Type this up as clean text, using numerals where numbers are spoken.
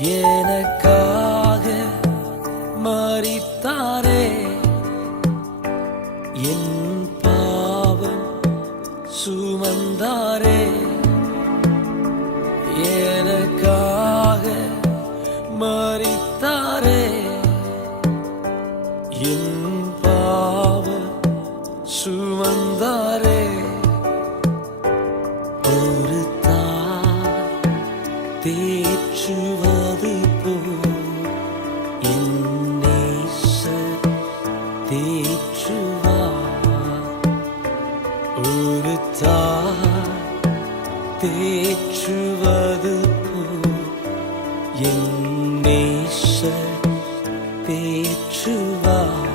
எனக்காக மரித்தாரே, என் பாவம் சுமந்தாரே. எனக்காக மரித்தாரே, என் பாவம் சுமந்தாரே. ஒரு தாய் தேற்றுவது போல் என் நேசர் தேற்றுவார். ஒரு தாய் தேற்றுவது போல் என் நேசர் தேற்றுவார்.